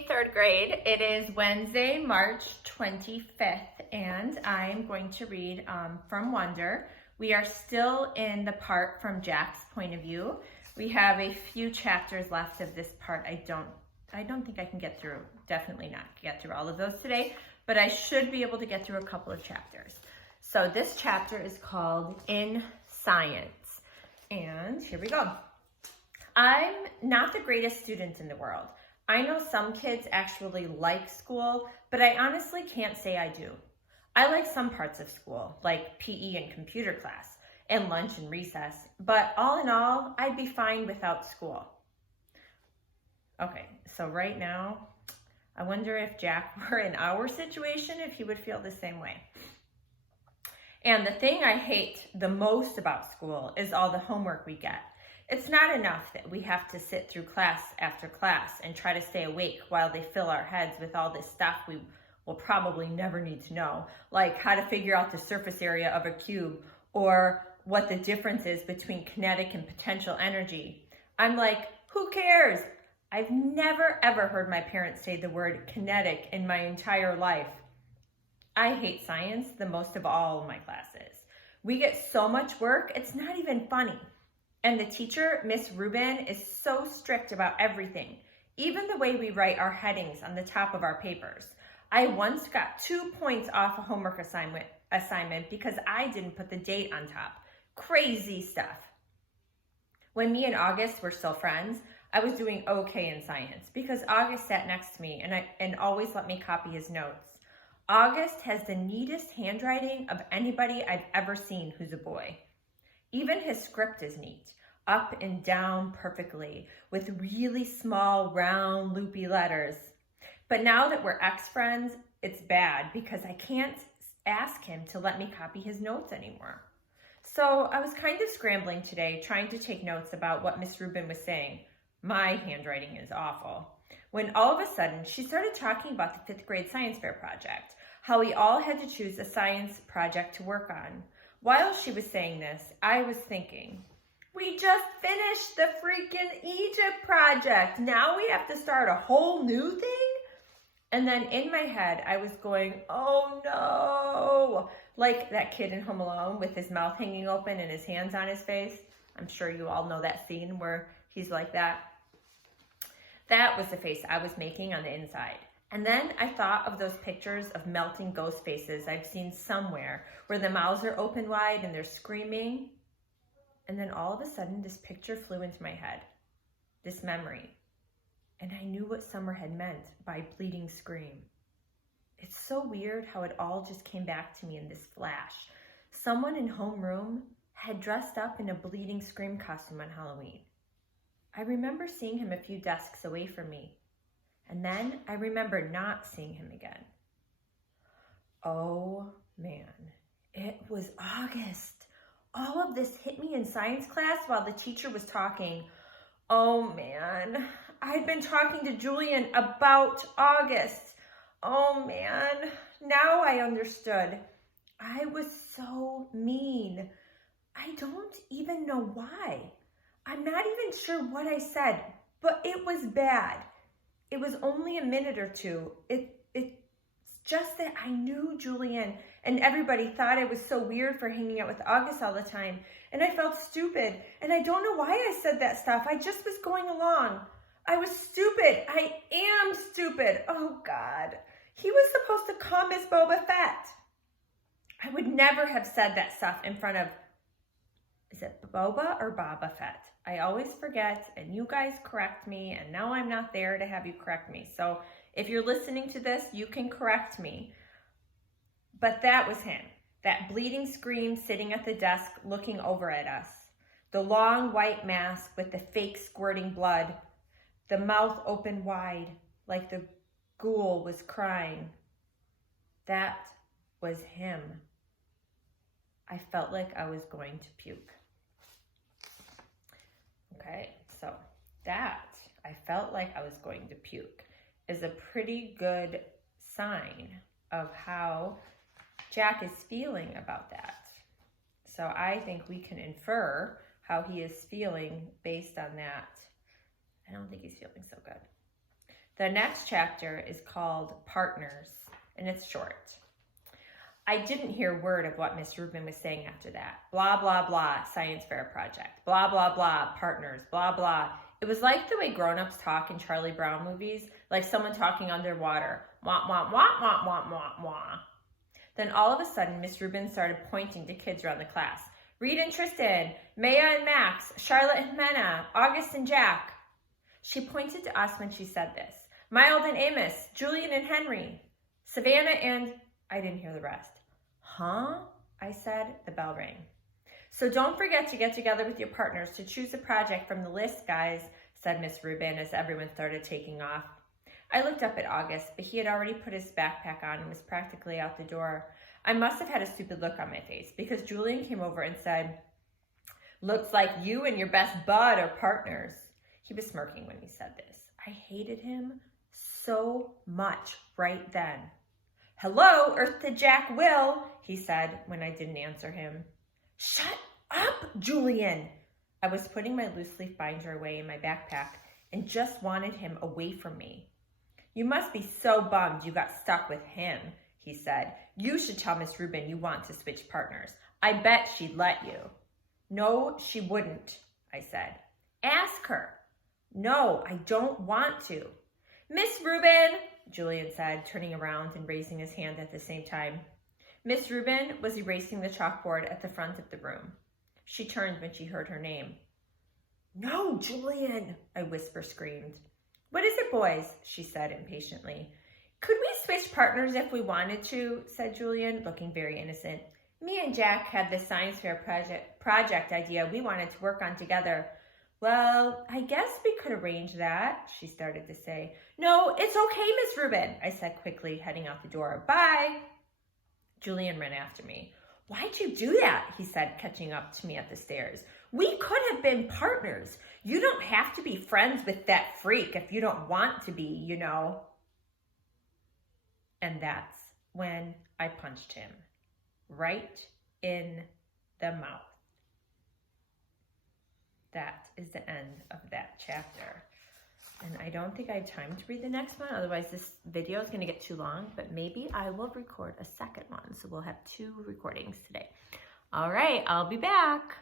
Hey, third grade. It is Wednesday, March 25th, and I'm going to read from Wonder. We are still in the part from Jack's point of view. We have a few chapters left of this part. I don't think I can get through, definitely not get through all of those today, but I should be able to get through a couple of chapters. So this chapter is called In Science, and here we go. I'm not the greatest student in the world. I know some kids actually like school, but I honestly can't say I do. I like some parts of school, like PE and computer class, and lunch and recess, but all in all, I'd be fine without school. Okay, so right now, I wonder if Jack were in our situation, if he would feel the same way. And the thing I hate the most about school is all the homework we get. It's not enough that we have to sit through class after class and try to stay awake while they fill our heads with all this stuff we will probably never need to know, like how to figure out the surface area of a cube or what the difference is between kinetic and potential energy. I'm like, who cares? I've never ever heard my parents say the word kinetic in my entire life. I hate science the most of all my classes. We get so much work, it's not even funny. And the teacher, Miss Rubin, is so strict about everything, even the way we write our headings on the top of our papers. I once got 2 points off a homework assignment because I didn't put the date on top. Crazy stuff. When me and August were still friends, I was doing okay in science because August sat next to me and always let me copy his notes. August has the neatest handwriting of anybody I've ever seen who's a boy. Even his script is neat, up and down perfectly, with really small, round, loopy letters. But now that we're ex-friends, it's bad because I can't ask him to let me copy his notes anymore. So I was kind of scrambling today, trying to take notes about what Miss Rubin was saying. My handwriting is awful. When all of a sudden, she started talking about the 5th grade science fair project, how we all had to choose a science project to work on. While she was saying this, I was thinking, we just finished the freaking Egypt project. Now we have to start a whole new thing? And then in my head, I was going, oh no. Like that kid in Home Alone with his mouth hanging open and his hands on his face. I'm sure you all know that scene where he's like that. That was the face I was making on the inside. And then I thought of those pictures of melting ghost faces I've seen somewhere where the mouths are open wide and they're screaming. And then all of a sudden, this picture flew into my head, this memory. And I knew what Summer had meant by bleeding scream. It's so weird how it all just came back to me in this flash. Someone in homeroom had dressed up in a bleeding scream costume on Halloween. I remember seeing him a few desks away from me. And then I remember not seeing him again. Oh man, it was August. All of this hit me in science class while the teacher was talking. Oh man, I'd been talking to Julian about August. Oh man, now I understood. I was so mean. I don't even know why. I'm not even sure what I said, but it was bad. It was only a minute or two. It's just that I knew Julian and everybody thought I was so weird for hanging out with August all the time. And I felt stupid. And I don't know why I said that stuff. I just was going along. I was stupid. I am stupid. Oh God. He was supposed to come as Boba Fett. I would never have said that stuff in front of, is it Boba or Boba Fett? I always forget, and you guys correct me, and now I'm not there to have you correct me. So if you're listening to this, you can correct me. But that was him, that bleeding scream sitting at the desk looking over at us. The long white mask with the fake squirting blood, the mouth open wide like the ghoul was crying. That was him. I felt like I was going to puke. Okay, so that, I felt like I was going to puke, is a pretty good sign of how Jack is feeling about that. So I think we can infer how he is feeling based on that. I don't think he's feeling so good. The next chapter is called Partners, and it's short. I didn't hear a word of what Miss Rubin was saying after that. Blah, blah, blah, science fair project. Blah, blah, blah, partners, blah, blah. It was like the way grown-ups talk in Charlie Brown movies, like someone talking underwater. Wah, wah, wah, wah, wah, wah, wah. Then all of a sudden, Miss Rubin started pointing to kids around the class. Reed and Tristan, Maya and Max, Charlotte and Mena, August and Jack. She pointed to us when she said this. Mild and Amos, Julian and Henry, Savannah and... I didn't hear the rest. Huh? I said. The bell rang. So don't forget to get together with your partners to choose a project from the list, guys, said Miss Rubin as everyone started taking off. I looked up at August, but he had already put his backpack on and was practically out the door. I must have had a stupid look on my face because Julian came over and said, looks like you and your best bud are partners. He was smirking when he said this. I hated him so much right then. Hello, Eartha Jack Will, he said when I didn't answer him. Shut up, Julian. I was putting my loose leaf binder away in my backpack and just wanted him away from me. You must be so bummed you got stuck with him, he said. You should tell Miss Rubin you want to switch partners. I bet she'd let you. No, she wouldn't, I said. Ask her. No, I don't want to. Miss Rubin, Julian said, turning around and raising his hand at the same time. Miss Rubin was erasing the chalkboard at the front of the room. She turned when she heard her name. No, Julian, I whisper-screamed. What is it, boys? She said impatiently. Could we switch partners if we wanted to? Said Julian, looking very innocent. Me and Jack had this science fair project idea we wanted to work on together. Well, I guess we could arrange that, she started to say. No, it's okay, Miss Rubin, I said quickly, heading out the door. Bye. Julian ran after me. Why'd you do that? He said, catching up to me at the stairs. We could have been partners. You don't have to be friends with that freak if you don't want to be, you know. And that's when I punched him right in the mouth. That is the end of that chapter. And I don't think I have time to read the next one. Otherwise, this video is going to get too long. But maybe I will record a second one. So we'll have 2 recordings today. All right, I'll be back.